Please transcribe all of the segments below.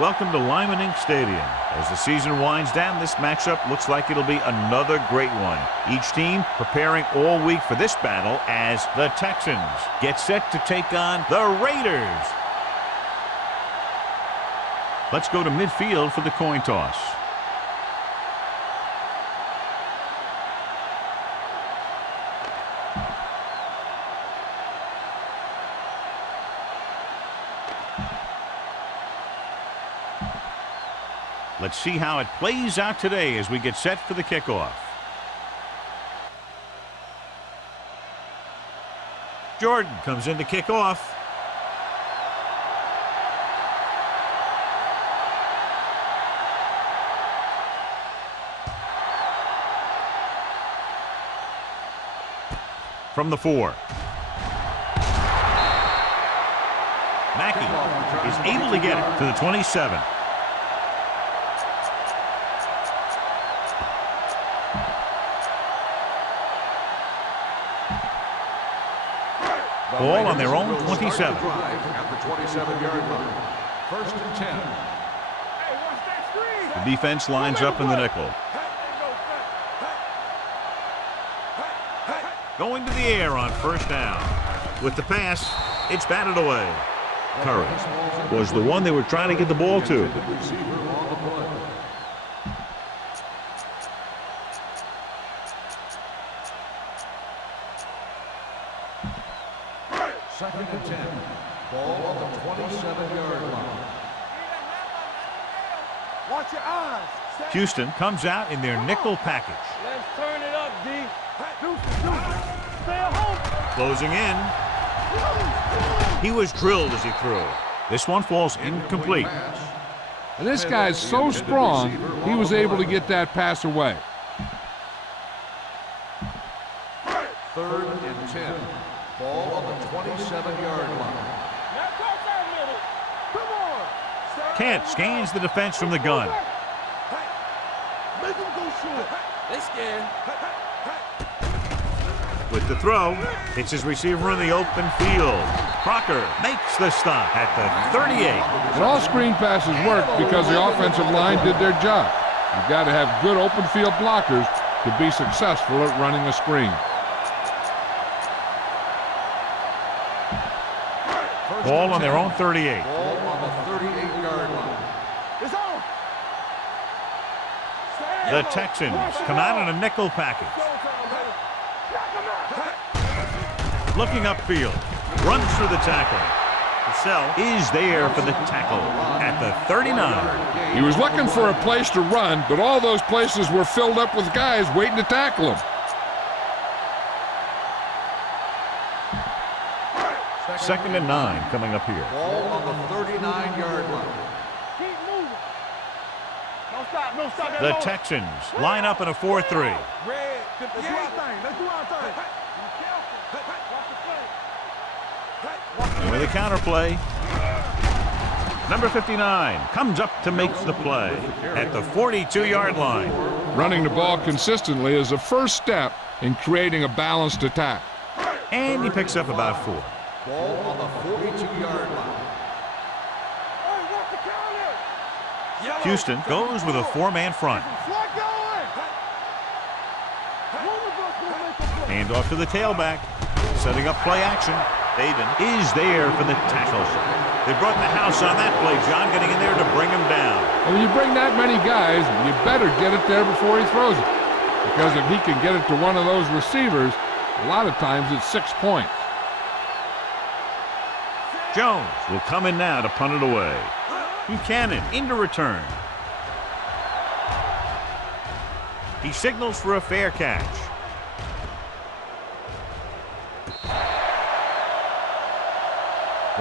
Welcome to Lyman Inc. Stadium. As the season winds down, this matchup looks like it'll be another great one. Each team preparing all week for this battle as the Texans get set to take on the Raiders. Let's go to midfield for the coin toss. Let's see how it plays out today as we get set for the kickoff. Jordan comes in to kick off. From the 4. Mackey is able to get it to the 27. Ball on their own 27. At the 27-yard line. 1st and 10. The defense lines up in the nickel. Going to the air on 1st down. With the pass, it's batted away. Curry was the one they were trying to get the ball to. Second and 10. Ball on the 27-yard line. Watch your eyes. Houston comes out in their nickel package. Let's turn it up, D. Stay at home. Closing in. He was drilled as he threw. This one falls incomplete. And this guy's so strong, he was able to get that pass away. 3rd and 10. Ball on the 27-yard line. Come on. Kent scans the defense from the gun. Make him go short. They scared. With the throw, hits his receiver in the open field. Crocker makes the stop at the 38. And all screen passes work because the offensive line did their job. You've got to have good open field blockers to be successful at running a screen. Ball on their own 38. Ball on the 38-yard line. It's on. The Texans come out in a nickel package. Looking upfield, runs through the tackle. Cassell is there for the tackle at the 39. He was looking for a place to run, but all those places were filled up with guys waiting to tackle him. 2nd and 9 coming up here. Ball on the 39-yard line. Keep moving. Don't stop. Don't stop. The Texans line up in a 4-3. Red. Let's do our thing. Let's do our thing. And with a counterplay, number 59 comes up to make the play at the 42-yard line. Running the ball consistently is the first step in creating a balanced attack. And he picks up about 4. Ball on the 42-yard line. Houston goes with a 4-man front. Hand off to the tailback. Setting up play action. David is there for the tackle. They brought the house on that play, John, getting in there to bring him down. And when you bring that many guys, you better get it there before he throws it. Because if he can get it to one of those receivers, a lot of times it's 6 points. Jones will come in now to punt it away. Buchanan into return. He signals for a fair catch.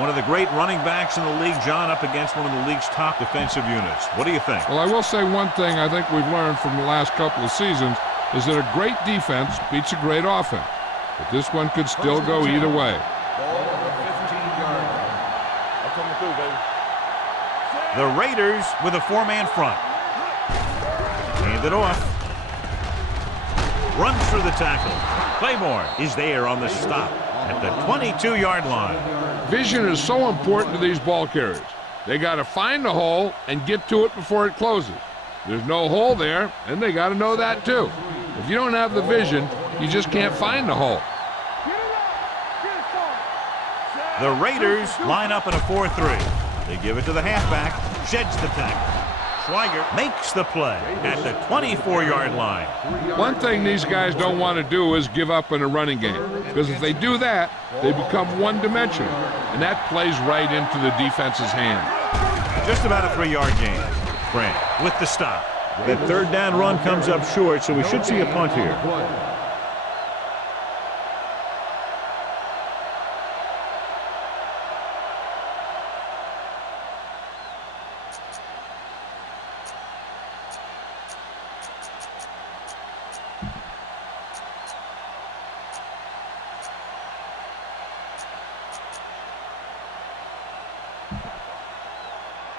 One of the great running backs in the league, John, up against one of the league's top defensive units. What do you think? Well, I will say one thing I think we've learned from the last couple of seasons is that a great defense beats a great offense. But this one could still go either way. Ball on the 15-yard line. I'm coming through, baby. The Raiders with a 4-man front. Hand it off. Runs through the tackle. Claiborne is there on the stop at the 22-yard line. Vision is so important to these ball carriers. They got to find the hole and get to it before it closes. There's no hole there, and they got to know that too. If you don't have the vision, you just can't find the hole. The Raiders line up in a 4-3. They give it to the halfback, sheds the tackle. Schweiger makes the play at the 24-yard line. One thing these guys don't want to do is give up in a running game, because if they do that, they become one-dimensional, and that plays right into the defense's hand. Just about a 3-yard gain. Grant with the stop. That third down run comes up short, so we should see a punt here.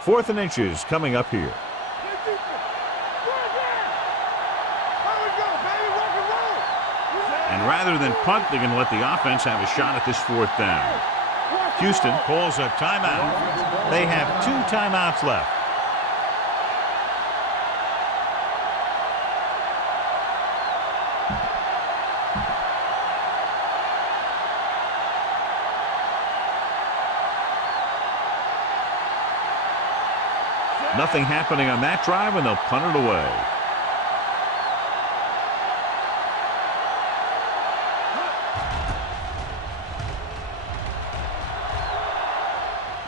Fourth and inches coming up here. And rather than punt, they're going to let the offense have a shot at this fourth down. Houston calls a timeout. They have 2 timeouts left. Nothing happening on that drive, and they'll punt it away.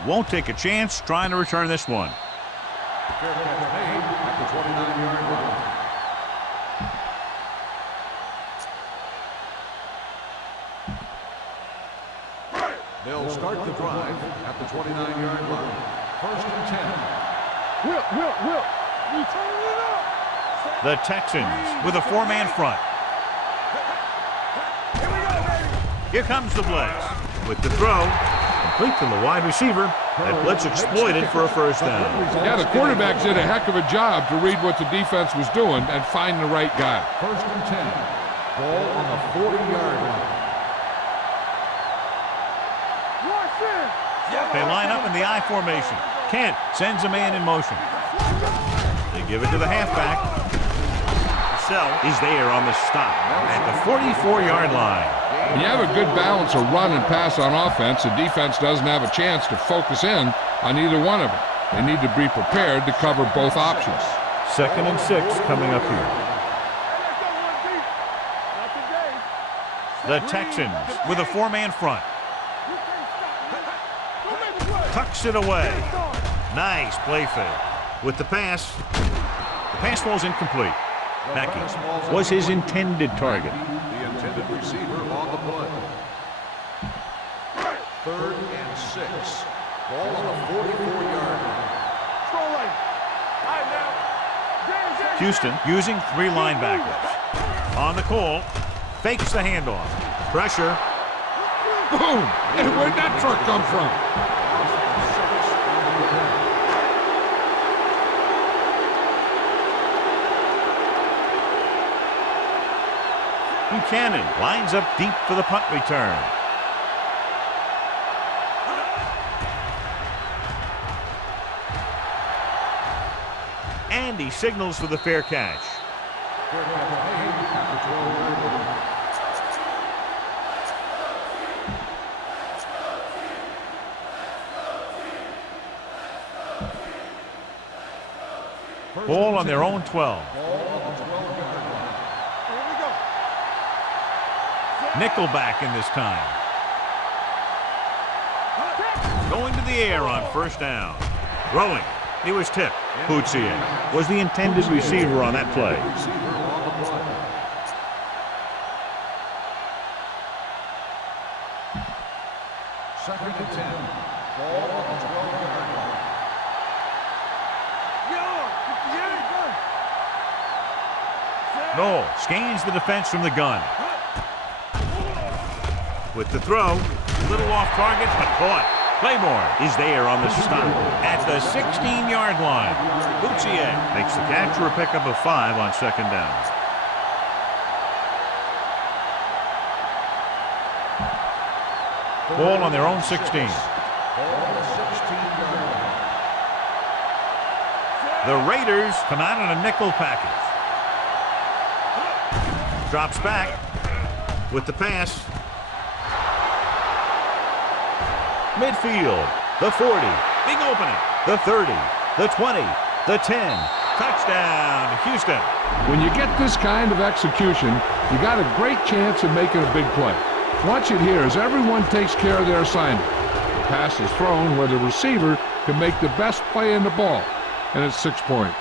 Won't take a chance trying to return this one. Fair catch made at the 29-yard line. They'll start the drive at the 29-yard line. First and 10. Will. You turning it up. The Texans with a 4-man front. Here we go, baby. Here comes the blitz. With the throw, complete to the wide receiver. That blitz exploited for a first down. Yeah, the quarterback did a heck of a job to read what the defense was doing and find the right guy. First and 10. Ball on the 40-yard line. They line up in the I formation. Kent sends a man in motion. They give it to the halfback. Sell is there on the stop at the 44-yard line. When you have a good balance of run and pass on offense, the defense doesn't have a chance to focus in on either one of them. They need to be prepared to cover both options. 2nd and 6 coming up here. The Texans with a 4-man front. Tucks it away. Nice play fake. With the pass falls incomplete. Mackey was his intended target. The intended receiver on the play. 3rd and 6. Ball on the 44-yard line. Houston using 3 linebackers. On the call, fakes the handoff. Pressure. Boom! And where'd that truck come from? Buchanan lines up deep for the punt return. And he signals for the fair catch. Fair catch made at the 12-yard line. Ball on their own 12. Nickelback in this time. Going to the air on first down. Rolling. He was tipped. Houtsier was the intended receiver on that play. Second and 10. Ball on the 12-yard line. Knoll scans the defense from the gun. With the throw, a little off target, but caught. Claymore is there on the stop at the 16-yard line. Houtsier makes the catch for a pickup of 5 on second down. Ball on their own 16. Ball on the 16-yard line. The Raiders come out in a nickel package. Drops back with the pass. Midfield, the 40, big opening, the 30, the 20, the 10. Touchdown, Houston. When you get this kind of execution, you got a great chance of making a big play. Watch it here as everyone takes care of their assignment. The pass is thrown where the receiver can make the best play in the ball, and it's 6 points.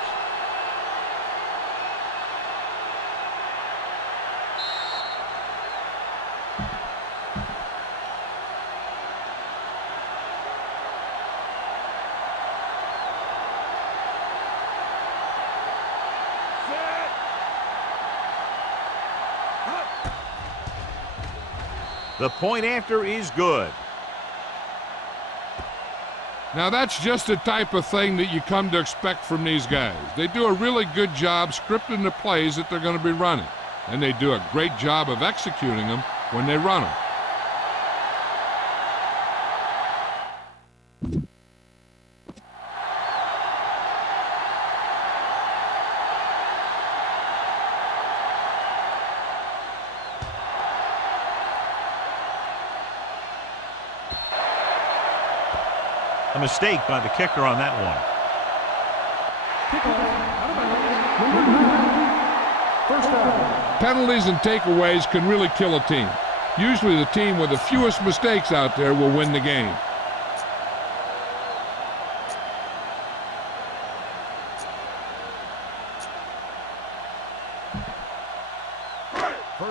The point after is good. Now that's just the type of thing that you come to expect from these guys. They do a really good job scripting the plays that they're going to be running, and they do a great job of executing them when they run them. A mistake by the kicker on that one. Penalties and takeaways can really kill a team. Usually the team with the fewest mistakes out there will win the game.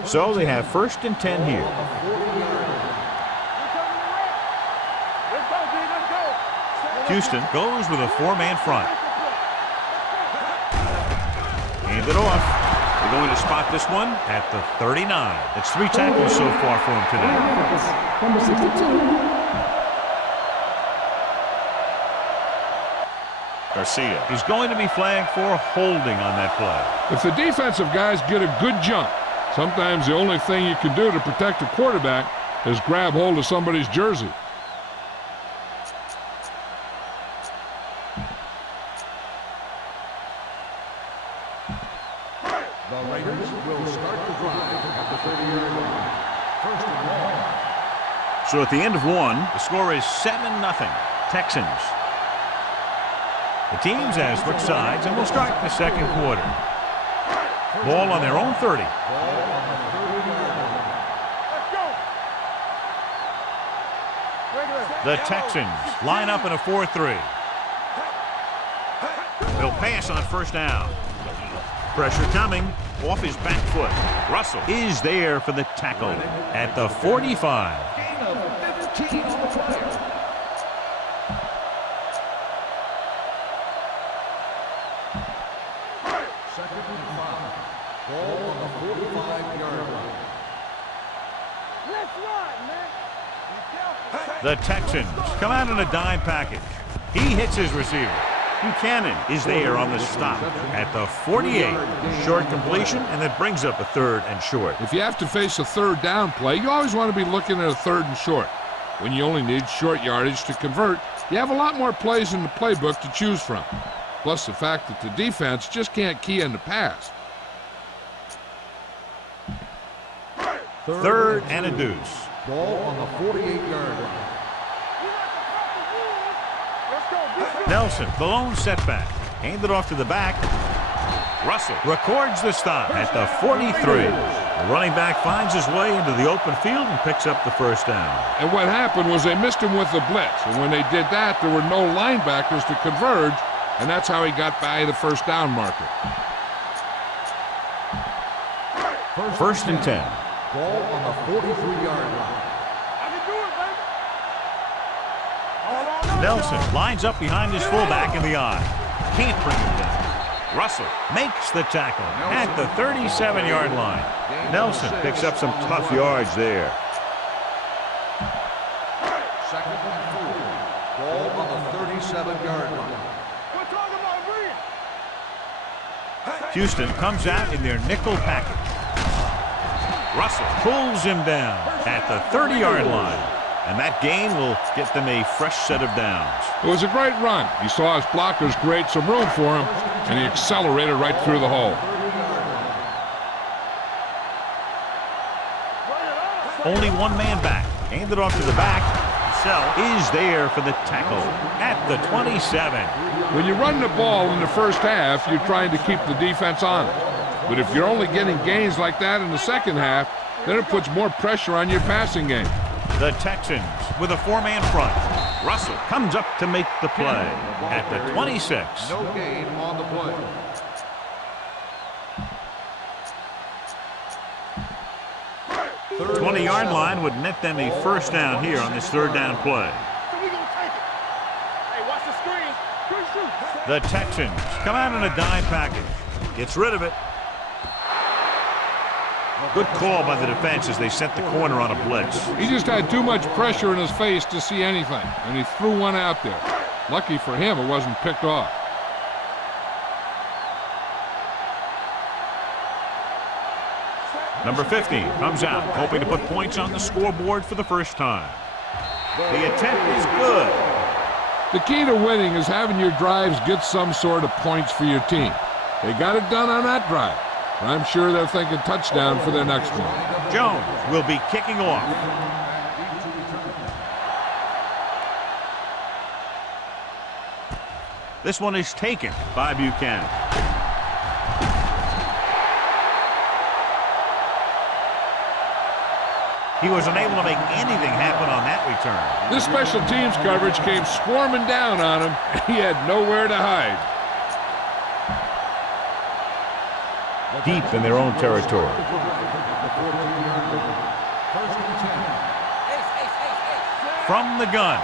So they have 1st and 10 here. Houston goes with a 4-man front. Hand it off. They're going to spot this one at the 39. That's 3 tackles so far for him today. Number 62. Garcia. He's going to be flagged for holding on that play. If the defensive guys get a good jump, sometimes the only thing you can do to protect the quarterback is grab hold of somebody's jersey. The Raiders will start the drive at the 30-yard line. 1st and long. So at the end of one, the score is 7-0. Texans. The teams have switched sides and will start the second quarter. Ball on their own 30. The Texans line up in a 4-3. They'll pass on 1st down. Pressure coming off his back foot. Russell is there for the tackle at the 45. Gain of 15 on the play. Second and 5. Ball on the 45-yard line. Let's run, man. The Texans come out in a dime package. He hits his receiver. Buchanan is there on the stop at the 48. Short completion, and that brings up a 3rd and short. If you have to face a 3rd down play, you always want to be looking at a 3rd and short. When you only need short yardage to convert, you have a lot more plays in the playbook to choose from. Plus the fact that the defense just can't key in the pass. 3rd and a deuce. Ball on the 48-yard line. Nelson, the lone setback. Handed off to the back. Russell records the stop at the 43. The running back finds his way into the open field and picks up the 1st down. And what happened was they missed him with the blitz. And when they did that, there were no linebackers to converge, and that's how he got by the 1st down marker. 1st and 10. Ball on the 43-yard line. Nelson lines up behind his fullback in the eye. Can't bring him down. Russell makes the tackle at the 37-yard line. Nelson picks up some tough yards there. 2nd and 4. Ball on the 37-yard line. We're talking about reading. Houston comes out in their nickel package. Russell pulls him down at the 30-yard line. And that gain will get them a fresh set of downs. It was a great run. He saw his blockers create some room for him, and he accelerated right through the hole. Only one man back. Handed off to the back. Sell is there for the tackle at the 27. When you run the ball in the first half, you're trying to keep the defense honest. But if you're only getting gains like that in the second half, then it puts more pressure on your passing game. The Texans with a four-man front. Russell comes up to make the play at the 26. No gain on the play. The 20-yard line would net them a first down here on this third down play. The Texans come out in a dime package. Gets rid of it. Good call by the defense as they sent the corner on a blitz. He just had too much pressure in his face to see anything, and he threw one out there. Lucky for him, it wasn't picked off. Number 50 comes out, hoping to put points on the scoreboard for the first time. The attempt is good. The key to winning is having your drives get some sort of points for your team. They got it done on that drive. And I'm sure they're thinking touchdown for their next one. Jones will be kicking off. This one is taken by Buchanan. He was unable to make anything happen on that return. This special teams coverage came swarming down on him, and he had nowhere to hide. Deep in their own territory. From the gun.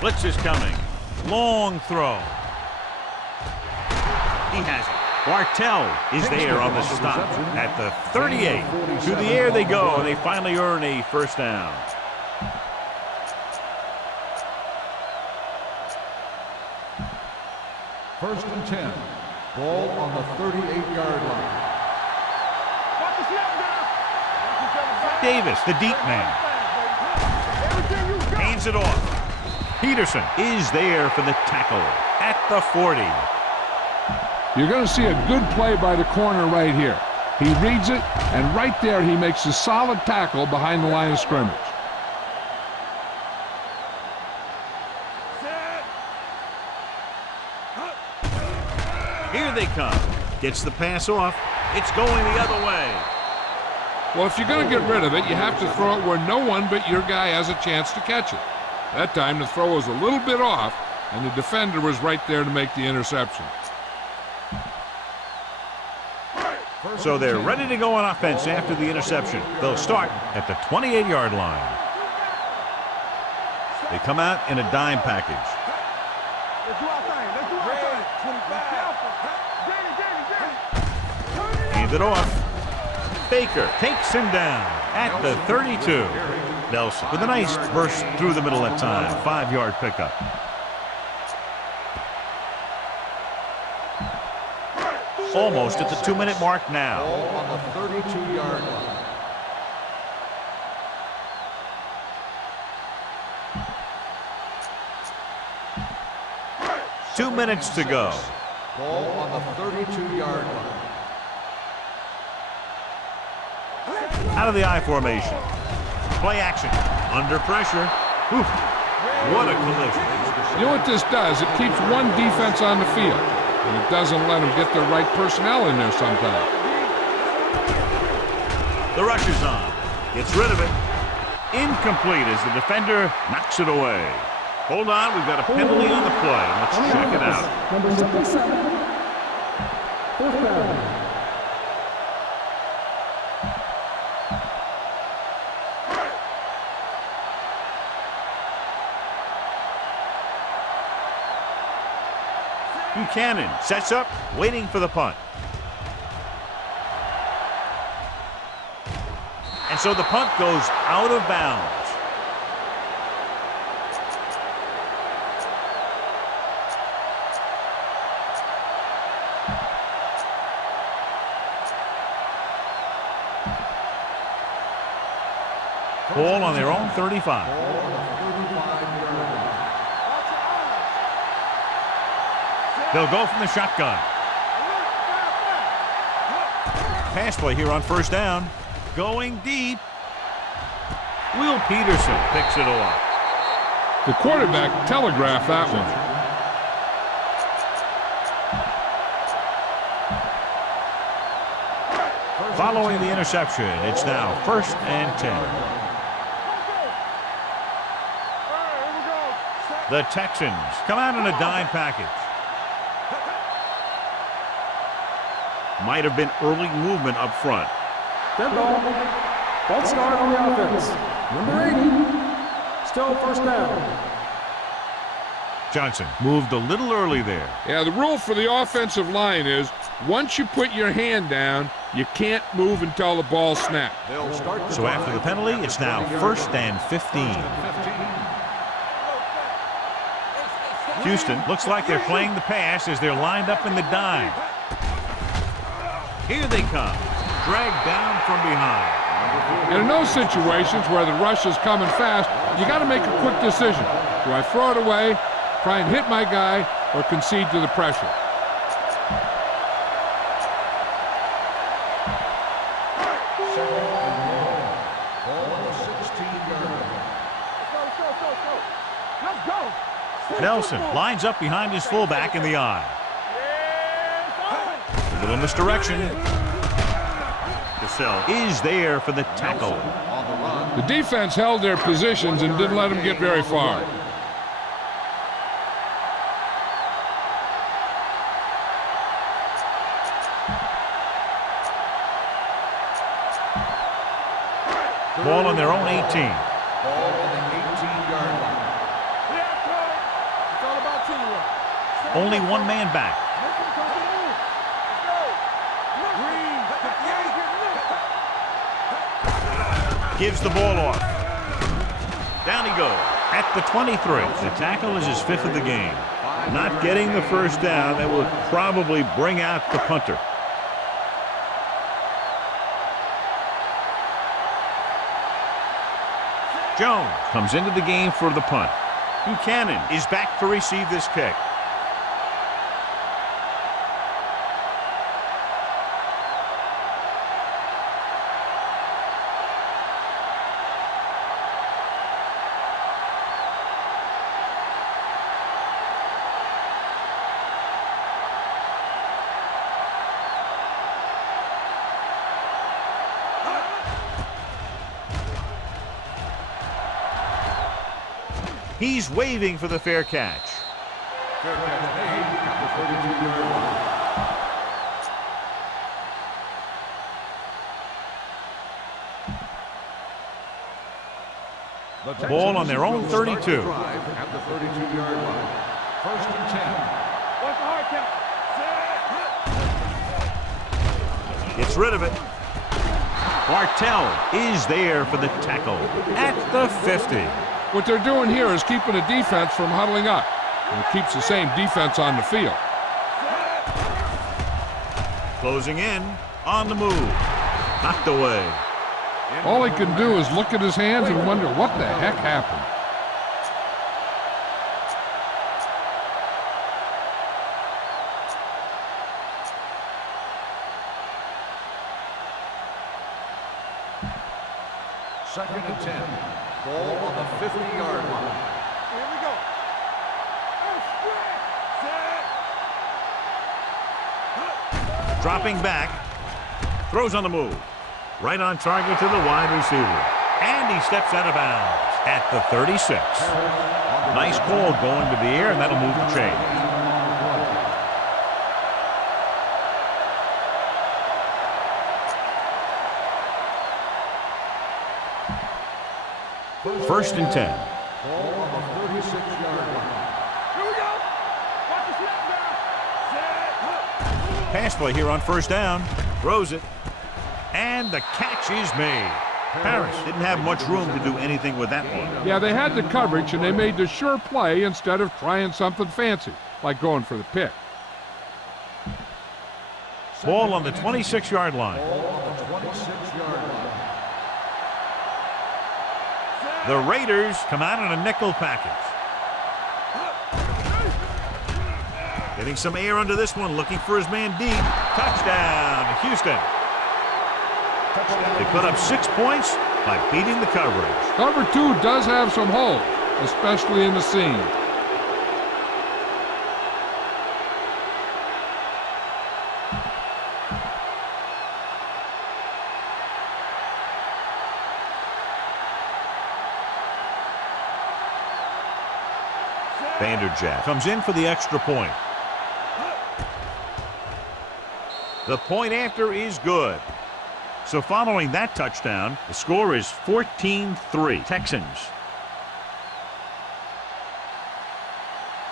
Blitz is coming. Long throw. He has it. Bartell is there on the stop at the 38. To the air they go, and they finally earn a first down. First and 10. Ball on the 38-yard line. Davis, the deep man. Hands it off. Peterson is there for the tackle at the 40. You're going to see a good play by the corner right here. He reads it, and right there he makes a solid tackle behind the line of scrimmage. Here they come. Gets the pass off. It's going the other way. Well, if you're going to get rid of it, you have to throw it where no one but your guy has a chance to catch it. That time the throw was a little bit off, and the defender was right there to make the interception. So they're ready to go on offense after the interception. They'll start at the 28-yard line. They come out in a dime package. Hand it off. Baker takes him down at the 32. Nelson with a nice burst through the middle that time. 5-yard pickup. Almost at the 2-minute mark now. Ball on the 32-yard line. Two minutes to go. Ball on the 32-yard line. Out of the I formation. Play action. Under pressure. Whew. What a collision. You know what this does? It keeps one defense on the field, and it doesn't let them get the right personnel in there sometimes. The rush is on. Gets rid of it. Incomplete as the defender knocks it away. Hold on, we've got a penalty on the play. Let's check it out. Number 77. Fourth down. Buchanan sets up, waiting for the punt. And so the punt goes out of bounds. Ball on their own 35. They'll go from the shotgun. Pass play here on first down. Going deep. Will Peterson picks it off. The quarterback telegraphed that one. Following the interception, it's now 1st and 10. The Texans come out in a dime package. Might have been early movement up front. Dead ball. False start on the offense. Number 80. Still first down. Johnson moved a little early there. Yeah, the rule for the offensive line is once you put your hand down, you can't move until the ball snaps. So after the penalty, it's now 1st and 15. Houston looks like they're playing the pass as they're lined up in the dime. Here they come, dragged down from behind. And in those situations where the rush is coming fast, you got to make a quick decision. Do I throw it away, try and hit my guy, or concede to the pressure? Nelson lines up behind his fullback in the eye. A little misdirection. Cassell is there for the tackle. The defense held their positions and didn't let them get very far. Ball on their own 18. Ball on the 18-yard line. It's all about teamwork. Only one man back. Gives the ball off. Down he goes at the 23. The tackle is his 5th of the game. Not getting the first down, that will probably bring out the punter. Jones comes into the game for the punt. Buchanan is back to receive this kick. He's waving for the fair catch. Fair catch made at the 32-yard line. Ball on their own 32. At the 32-yard line. 1st and 10. What's the hard count? Gets rid of it. Bartell is there for the tackle at the 50. What they're doing here is keeping the defense from huddling up. And it keeps the same defense on the field. Closing in, on the move. Knocked away. All he can do is look at his hands and wonder what the heck happened. Second and 10. Ball on the 50-yard line. Here we go. Dropping back. Throws on the move. Right on target to the wide receiver. And he steps out of bounds at the 36. Nice call going to the air, and that'll move the chain. First and 10. Ball on the 36-yard line. Here we go. Watch the snap now. Pass play here on first down. Throws it. And the catch is made. Harris didn't have much room to do anything with that one. Yeah, they had the coverage, and they made the sure play instead of trying something fancy, like going for the pick. Ball on the 26-yard line. Ball on the 26-yard line. The Raiders come out in a nickel package. Getting some air under this one, looking for his man deep. Touchdown, Houston. They put up 6 points by beating the coverage. Cover 2 does have some holes, especially in the seam. Vanderjagt comes in for the extra point. The point after is good. So following that touchdown, the score is 14-3 Texans.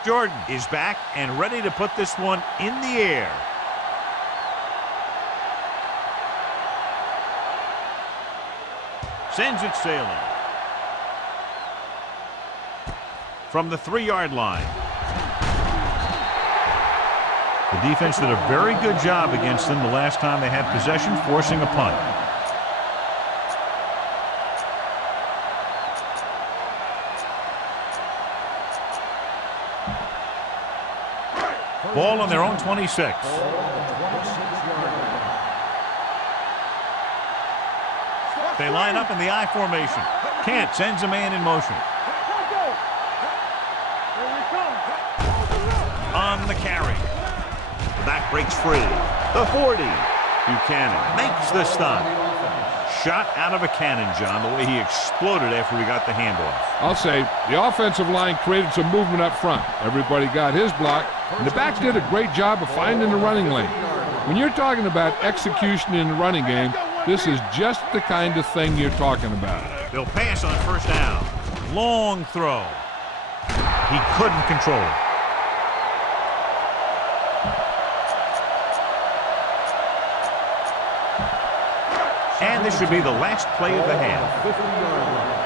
Jordan is back and ready to put this one in the air. Sends it sailing. From the 3-yard line. The defense did a very good job against them the last time they had possession, forcing a punt. Ball on their own 26. They line up in the I formation. Kent sends a man in motion. On the carry. The back breaks free. The 40. Buchanan makes the stop. Shot out of a cannon, John, the way he exploded after he got the handoff. I'll say the offensive line created some movement up front. Everybody got his block, and the back did a great job of finding the running lane. When you're talking about execution in the running game, this is just the kind of thing you're talking about. They'll pass on first down. Long throw. He couldn't control it. And this should be the last play of the half. 50-yard line.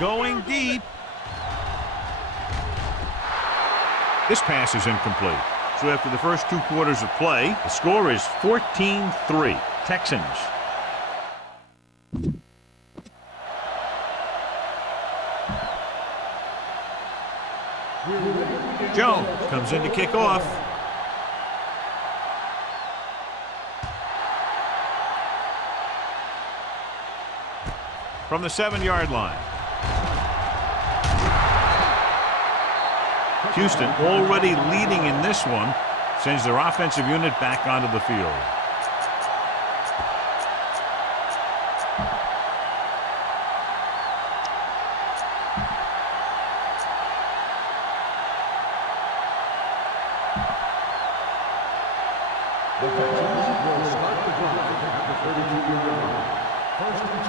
Going deep. This pass is incomplete. So after the first 2 quarters of play, the score is 14-3 Texans. Jones comes in to kick off. From the 7-yard line. Houston, already leading in this one, sends their offensive unit back onto the field. The Texans will start the drive at the 32-yard line. First and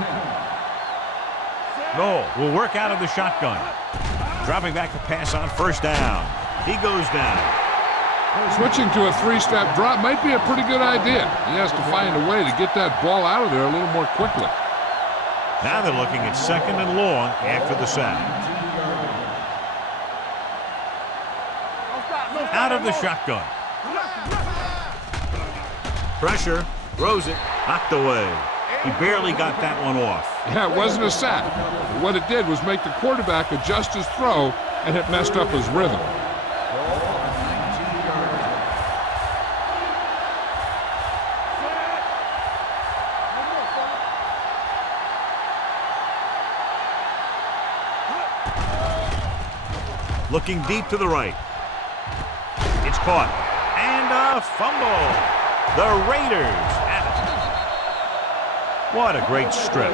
10. Noel will work out of the shotgun. Dropping back to pass on first down. He goes down. Switching to a 3-step drop might be a pretty good idea. He has to find a way to get that ball out of there a little more quickly. Now they're looking at 2nd and long after the sack. Out of the shotgun. Pressure. Throws it. Knocked away. He barely got that one off. Yeah, it wasn't a sack. But what it did was make the quarterback adjust his throw, and it messed up his rhythm. Looking deep to the right. It's caught. And a fumble. The Raiders have it. What a great strip.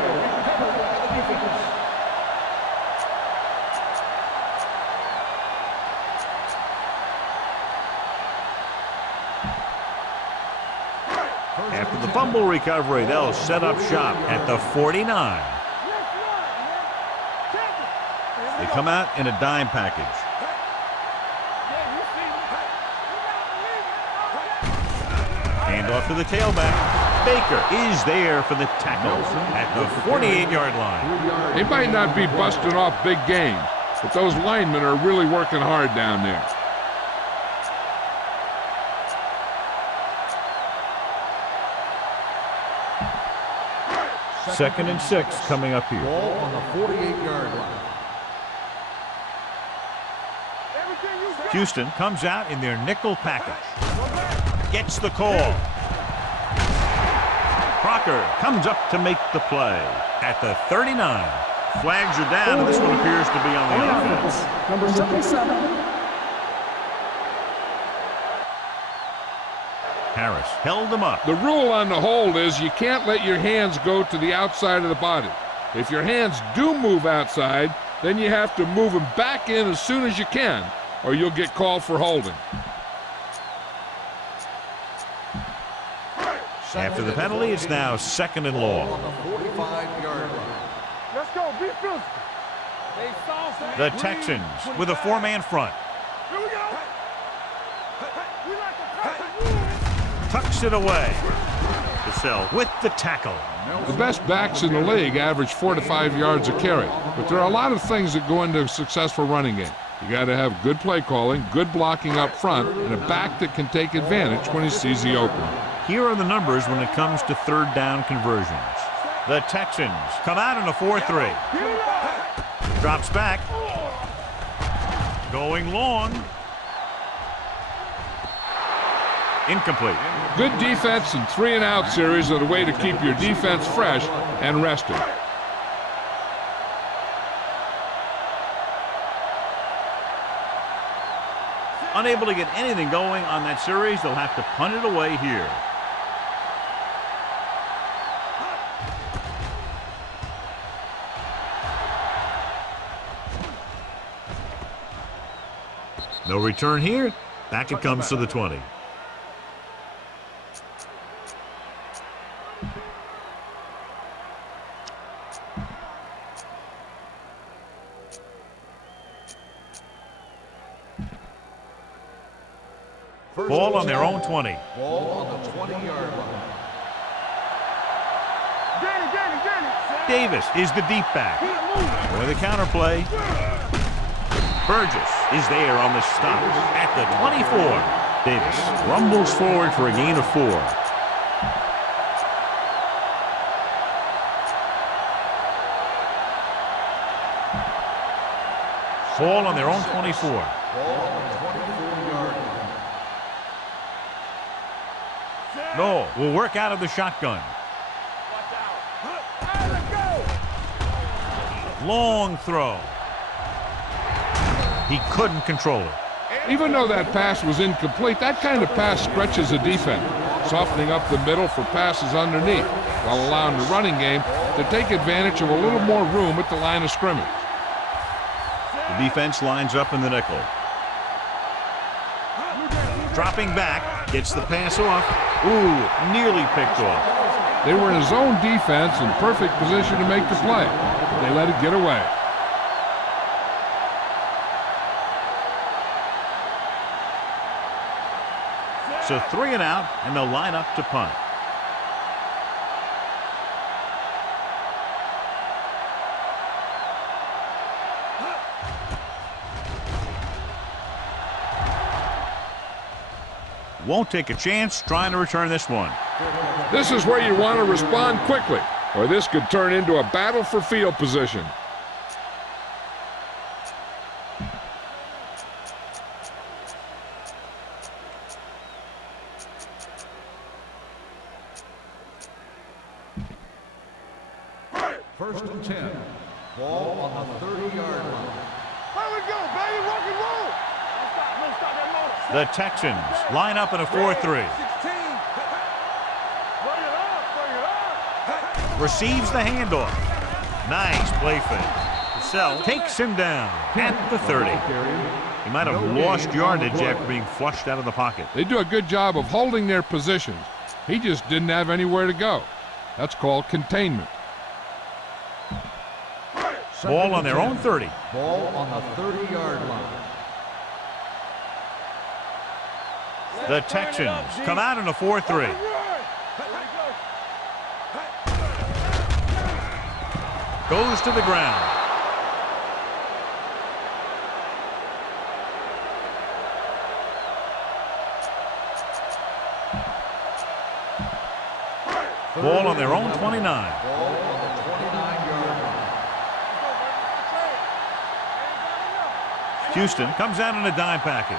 After the fumble recovery, they'll set up shop at the 49. They come out in a dime package. Hand off to the tailback. Baker is there for the tackle at the 48-yard line. They might not be busting off big games, but those linemen are really working hard down there. 2nd and 6 coming up here. Ball on the 48-yard line. Houston comes out in their nickel package. Gets the call. Crocker comes up to make the play at the 39. Flags are down, and this one appears to be on the offense. Number 77. Harris held him up. The rule on the hold is you can't let your hands go to the outside of the body. If your hands do move outside, then you have to move them back in as soon as you can, or you'll get called for holding. After the penalty, it's now 2nd and long. On the 45-yard line. Let's go. Be physical. The Texans with a 4-man front. Here we go. We like to Tucks it away. Cassell with the tackle. The best backs in the league average 4 to 5 yards a carry, but there are a lot of things that go into a successful running game. You got to have good play calling, good blocking up front, and a back that can take advantage when he sees the opening. Here are the numbers when it comes to 3rd down conversions. The Texans come out in a 4-3. Drops back. Going long. Incomplete. Good defense and 3-and-out series are the way to keep your defense fresh and rested. Unable to get anything going on that series, they'll have to punt it away here. No return here. Back it comes to the 20. Ball on their own 20. Ball on the 20-yard line. Davis is the deep back. With the counterplay. Burgess is there on the stop at the 24. Davis rumbles forward for a gain of 4. Ball on their own 24. Ball on the 24-yard line. No, will work out of the shotgun. Long throw. He couldn't control it. Even though that pass was incomplete, that kind of pass stretches a defense, softening up the middle for passes underneath, while allowing the running game to take advantage of a little more room at the line of scrimmage. The defense lines up in the nickel. Dropping back, gets the pass off. Ooh, nearly picked off. They were in a zone defense in perfect position to make the play. They let it get away. So 3-and-out, and they'll line up to punt. Won't take a chance trying to return this one. This is where you want to respond quickly, or this could turn into a battle for field position. First and 10. Ball on the 30-yard line. There we go, baby. Rock and roll. Don't stop that motor. The Texans line up in a 4-3. 16. Bring it up. Receives the handoff. Nice play fake. Cassell takes him down at the 30. He might have lost yardage after being flushed out of the pocket. They do a good job of holding their positions. He just didn't have anywhere to go. That's called containment. Ball on their own 30. Ball on the 30-yard line. The Texans come out in a 4-3. Goes to the ground. Ball on their own 29. Ball on the 29-yard line. Houston comes out in a dime package.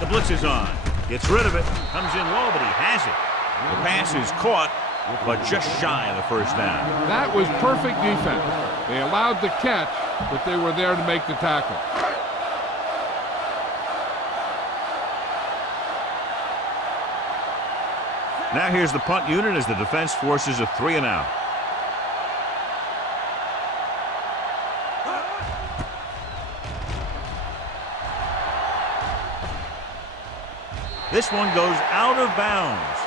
The blitz is on. Gets rid of it. Comes in low, but he has it. The pass is caught, but just shy of the first down. That was perfect defense. They allowed the catch, but they were there to make the tackle. Now here's the punt unit as the defense forces a 3-and-out. This one goes out of bounds.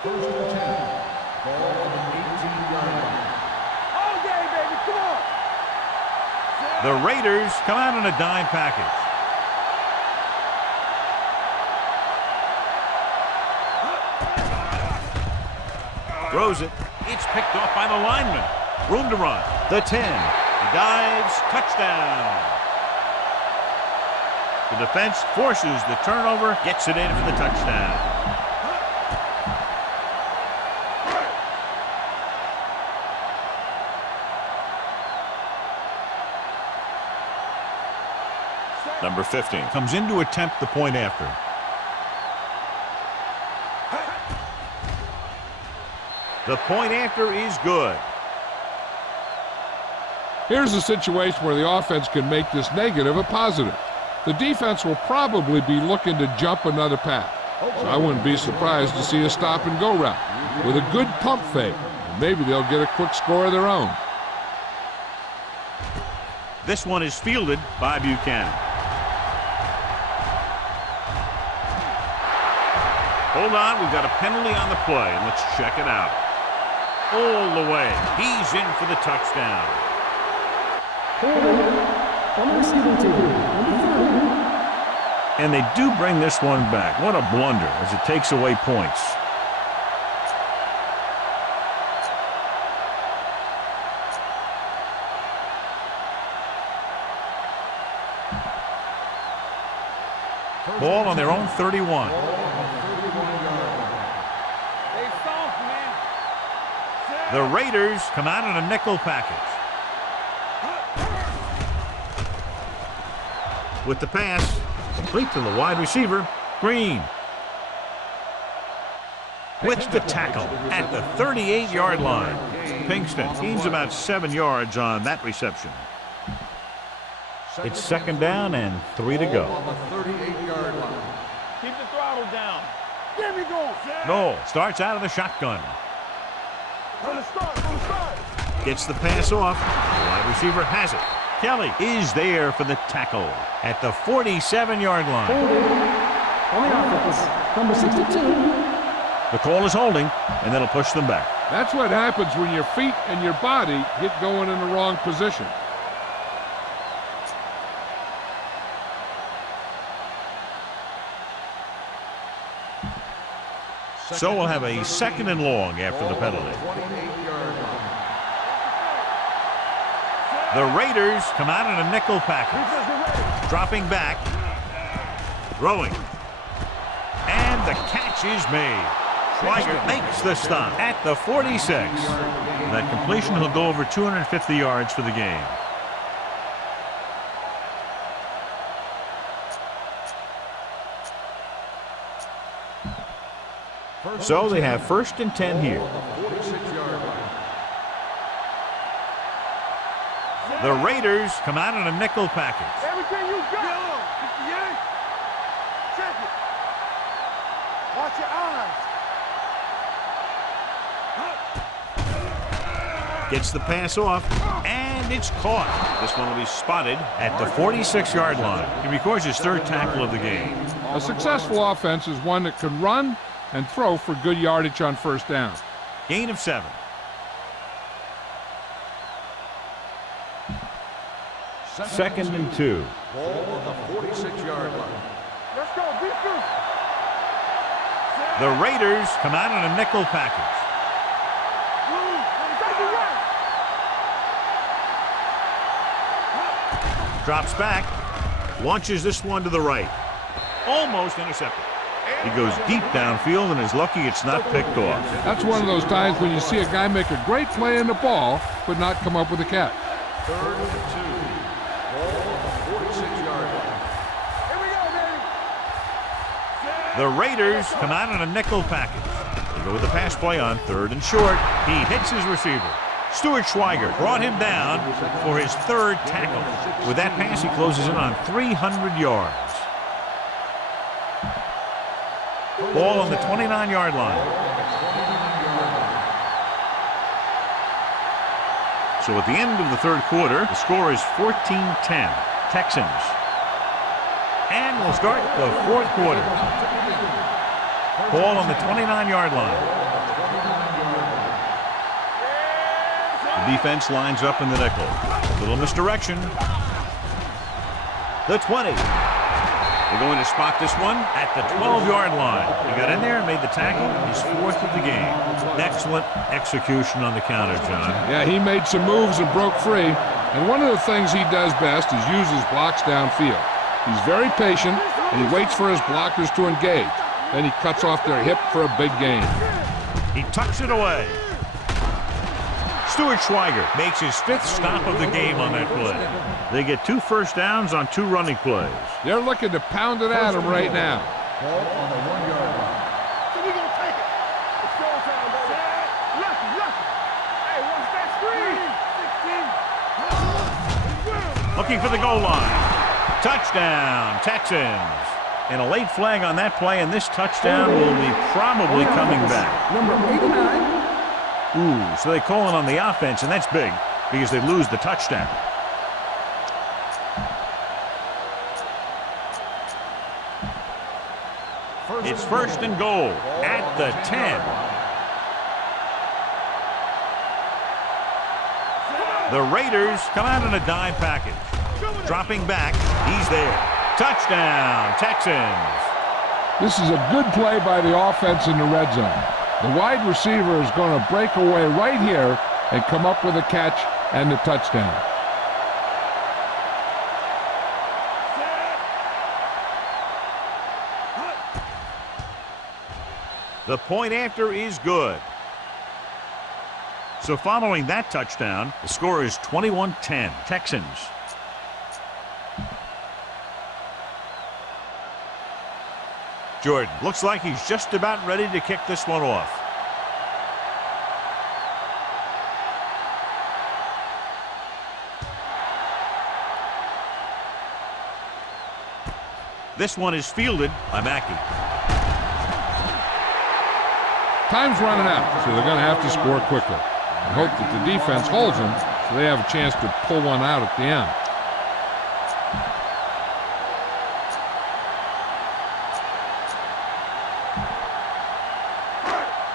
First and 10. Ball on the 18-yard line. All day, baby. Come on. The Raiders come out in a dime package. Throws it. It's picked off by the lineman. Room to run. The 10. He dives. Touchdown. The defense forces the turnover. Gets it in for the touchdown. Number 15 comes in to attempt the point after. The point after is good. Here's a situation where the offense can make this negative a positive. The defense will probably be looking to jump another pass. So I wouldn't be surprised to see a stop-and-go route with a good pump fake. And maybe they'll get a quick score of their own. This one is fielded by Buchanan. Hold on, we've got a penalty on the play, and let's check it out. All the way. He's in for the touchdown. On the receiving team, number 30. And they do bring this one back. What a blunder as it takes away points. Ball on their own 31. The Raiders come out in a nickel package. With the pass, complete to the wide receiver, Green. With the tackle at the 38-yard line. Pinkston gains about 7 yards on that reception. It's second down and 3 to go. On the 38-yard line. Keep the throttle down. There we go. Noel starts out of the shotgun. From the start. Gets the pass off. The wide receiver has it. Kelly is there for the tackle at the 47-yard line. On the offense, number 62. The call is holding, and that'll push them back. That's what happens when your feet and your body get going in the wrong position. So we'll have a second and long after the penalty. 28-yard line. The Raiders come out in a nickel package. Dropping back. Throwing. And the catch is made. Schweiger makes the stop at the 46. That completion, he'll go over 250 yards for the game. So they have first and 10 here. 46-yard line. The Raiders come out in a nickel package. Everything you got. Yeah. Check it. Watch your eyes. Gets the pass off, and it's caught. This one will be spotted at the 46-yard line. He records his third tackle of the game. A successful offense is one that can run and throw for good yardage on first down. Gain of 7. Second and 2. Ball on the 46-yard line. Let's go. Beat you. The Raiders come out in a nickel package. Drops back, launches this one to the right. Almost intercepted. He goes deep downfield and is lucky it's not picked off. That's one of those times when you see a guy make a great play in the ball, but not come up with a catch. 3rd and 2. Ball on the 46-yard line. Here we go, baby. The Raiders come out in a nickel package. They go with the pass play on 3rd and short. He hits his receiver. Stuart Schweiger brought him down for his 3rd tackle. With that pass, he closes in on 300 yards. Ball on the 29-yard line. So at the end of the 3rd quarter, the score is 14-10, Texans. And we'll start the 4th quarter. Ball on the 29-yard line. The defense lines up in the nickel. Little misdirection. The 20. They're going to spot this one at the 12-yard line. He got in there and made the tackle, his 4th of the game. Excellent execution on the counter, John. Yeah, he made some moves and broke free. And one of the things he does best is use his blocks downfield. He's very patient, and he waits for his blockers to engage. Then he cuts off their hip for a big gain. He tucks it away. Stuart Schweiger makes his 5th stop of the game on that play. They get 2 first downs on 2 running plays. They're looking to pound it at him right now. Ball on the 1-yard line. So we gonna take it. It's showtime, baby. Lucky, lucky. Hey, watch that screen. 16. Looking for the goal line. Touchdown, Texans. And a late flag on that play, and this touchdown will be probably coming back. Number 89. Ooh, so they call it on the offense, and that's big because they lose the touchdown. It's 1st and goal at the 10. The Raiders come out in a dime package. Dropping back, he's there. Touchdown, Texans. This is a good play by the offense in the red zone. The wide receiver is going to break away right here and come up with a catch and the touchdown. The point after is good. So following that touchdown, the score is 21-10, Texans. Jordan looks like he's just about ready to kick this one off. This one is fielded by Mackey. Time's running out, so they're going to have to score quickly. I hope that the defense holds them so they have a chance to pull one out at the end.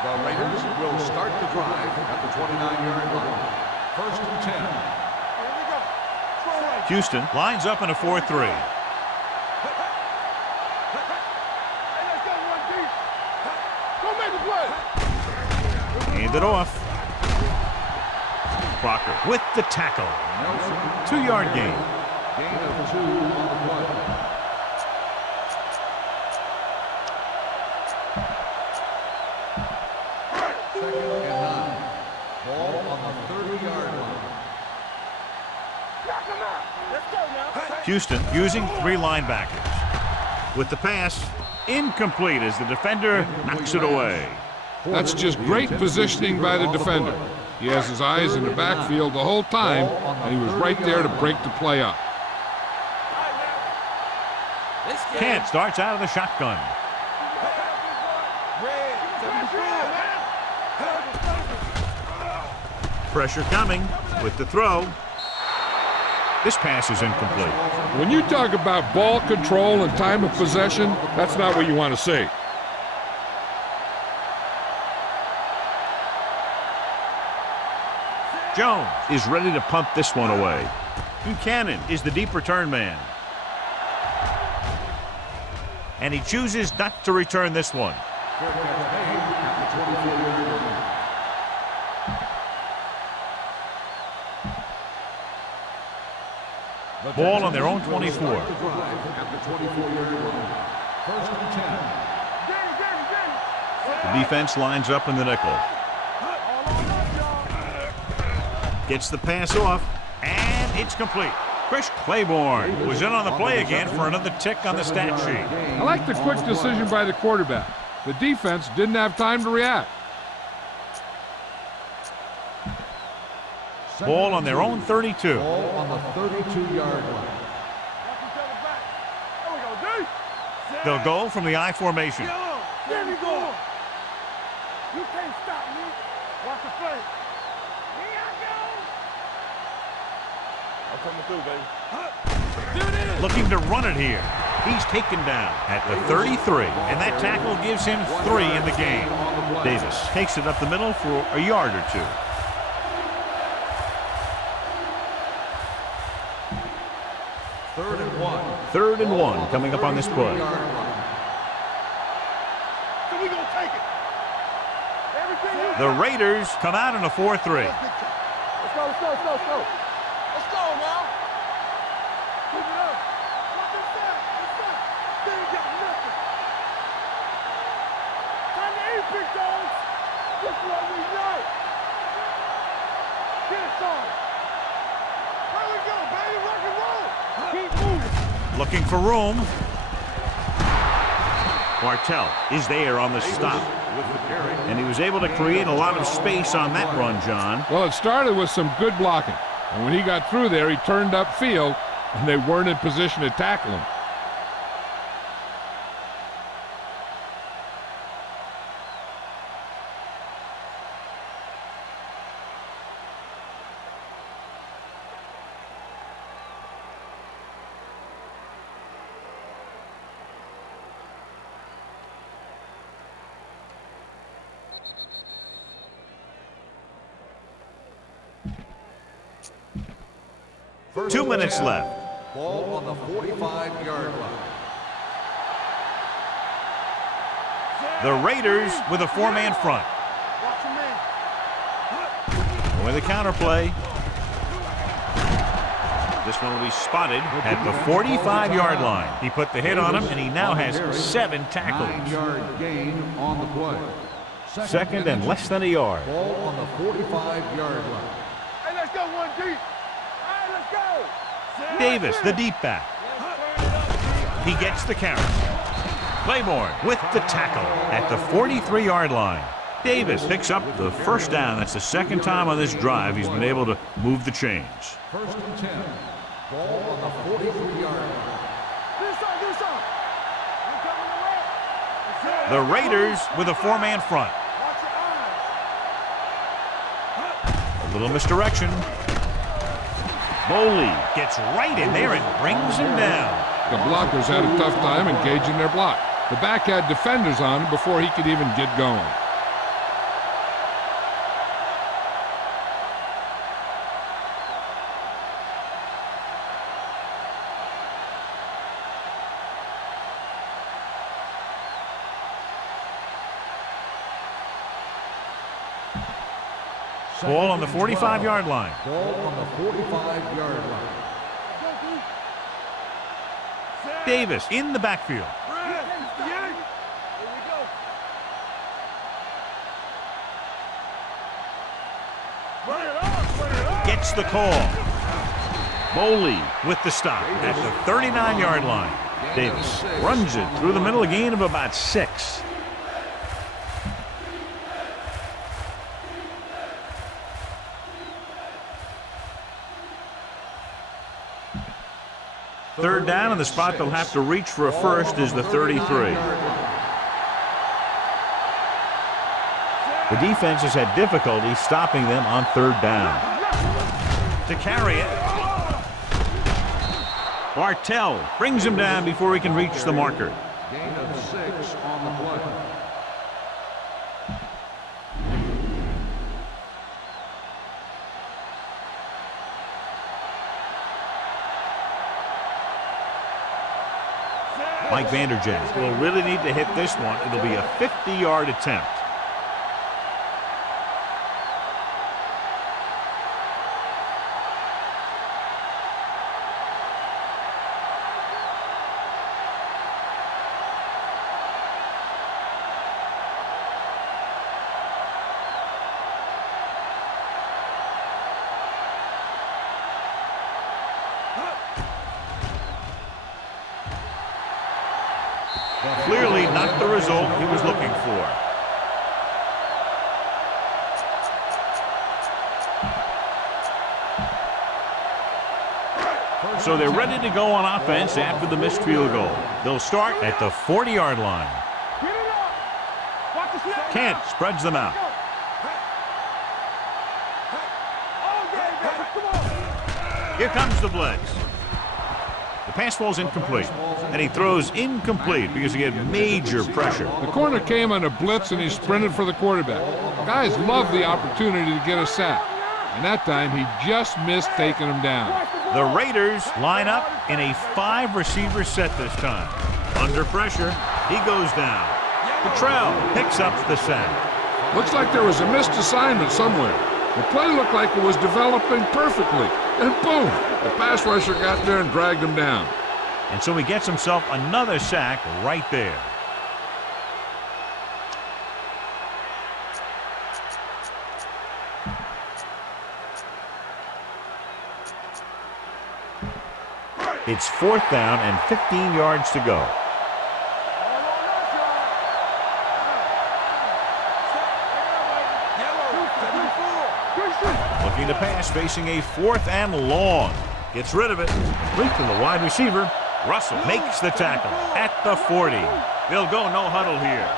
The Raiders will start the drive at the 29-yard line. 1st and 10. Here we go. Throw right. Houston lines up in a 4-3. Hey, let's go, 1D. Go make the play. Hand it off. Crocker with the tackle. Nelson, 2-yard gain. gain of 2 on the play. Second and 9. Ball on the 30-yard line. Knock him out. Let's go now. Houston using 3 linebackers. With the pass, incomplete as the defender knocks it away. That's just great positioning by the defender. He has his eyes in the backfield the whole time, and he was right there to break the play up. Kent starts out of the shotgun. Pressure coming with the throw. This pass is incomplete. When you talk about ball control and time of possession, that's not what you want to see. Jones is ready to punt this one away. Buchanan is the deep return man. And he chooses not to return this one. at the 24-yard line. Ball on their own 24. Start the drive at the 24-yard line. First and 10. The defense lines up in the nickel. Gets the pass off, and it's complete. Chris Claiborne was in on the play again for another tick on the stat sheet. I like the quick decision by the quarterback. The defense didn't have time to react. Ball on their own 32. Ball on the 32-yard line. They'll go from the I formation. There we go. You can't stop me. Watch the play. Here I go. I'm coming through, baby. Looking to run it here. He's taken down at the 33, and that tackle gives him 3 in the game. Davis takes it up the middle for a yard or 2. Third and one coming up on this play. So we gonna take it. The Raiders come out in a 4-3. Let's go, let's go, let's go, let's go. Let's go now. Keep it up. What's that? They ain't got nothing. Time to eat, big dogs. This is what we know. Get it on. Where we go, baby? Rock and roll. Keep moving. Looking for room. Bartell is there on the stop. And he was able to create a lot of space on that run, John. Well, it started with some good blocking. And when he got through there, he turned upfield, and they weren't in position to tackle him. First 2 minutes down. left. Ball on the 45-yard line. The Raiders with a 4-man front. Watch your man. With a counterplay. This one will be spotted at the 45-yard line. He put the hit on him, and he now has 7 tackles. 9-yard gain on the play. Second and less than a yard. Ball on the 45-yard line. Hey, let's go one deep. Hey, let's go. Davis, the deep back. He gets the carry. Claiborne with the tackle at the 43-yard line. Davis picks up the first down. That's the second time on this drive he's been able to move the chains. First and 10. Ball on the 43-yard line. The Raiders with a 4-man front. A little misdirection. Boley gets right in there and brings him down. The blockers had a tough time engaging their block. The back had defenders on him before he could even get going. Ball on the 45-yard line. Ball on the 45-yard line. Davis in the backfield. Gets the call. Boley with the stop at the 39-yard line. Davis runs it through the middle, a gain of about 6. Third down, and the spot they'll have to reach for a first is the 33. The defense has had difficulty stopping them on third down. To carry it, Bartell brings him down before he can reach the marker. Gain of 6 on the play. Mike Vanderjagt will really need to hit this one. It'll be a 50-yard attempt. the result he was looking for. So they're ready to go on offense after the missed field goal. They'll start at the 40-yard line. Kent spreads them out. Here comes the blitz. The pass falls incomplete, and he throws incomplete because he had major pressure. The corner came on a blitz, and he sprinted for the quarterback. Guys love the opportunity to get a sack, and that time he just missed taking him down. The Raiders line up in a 5-receiver set this time. Under pressure, he goes down. Cottrell picks up the sack. Looks like there was a missed assignment somewhere. The play looked like it was developing perfectly. And boom, the pass rusher got there and dragged him down. And so he gets himself another sack right there. It's 4th down and 15 yards to go. Looking to pass, facing a 4th and long. Gets rid of it. Complete to the wide receiver. Russell makes the tackle at the 40. They'll go no huddle here.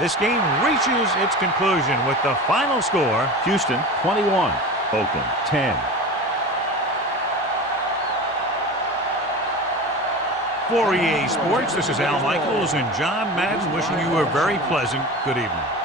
This game reaches its conclusion with the final score, Houston 21, Oakland 10. For EA Sports, this is Al Michaels and John Madden wishing you a very pleasant good evening.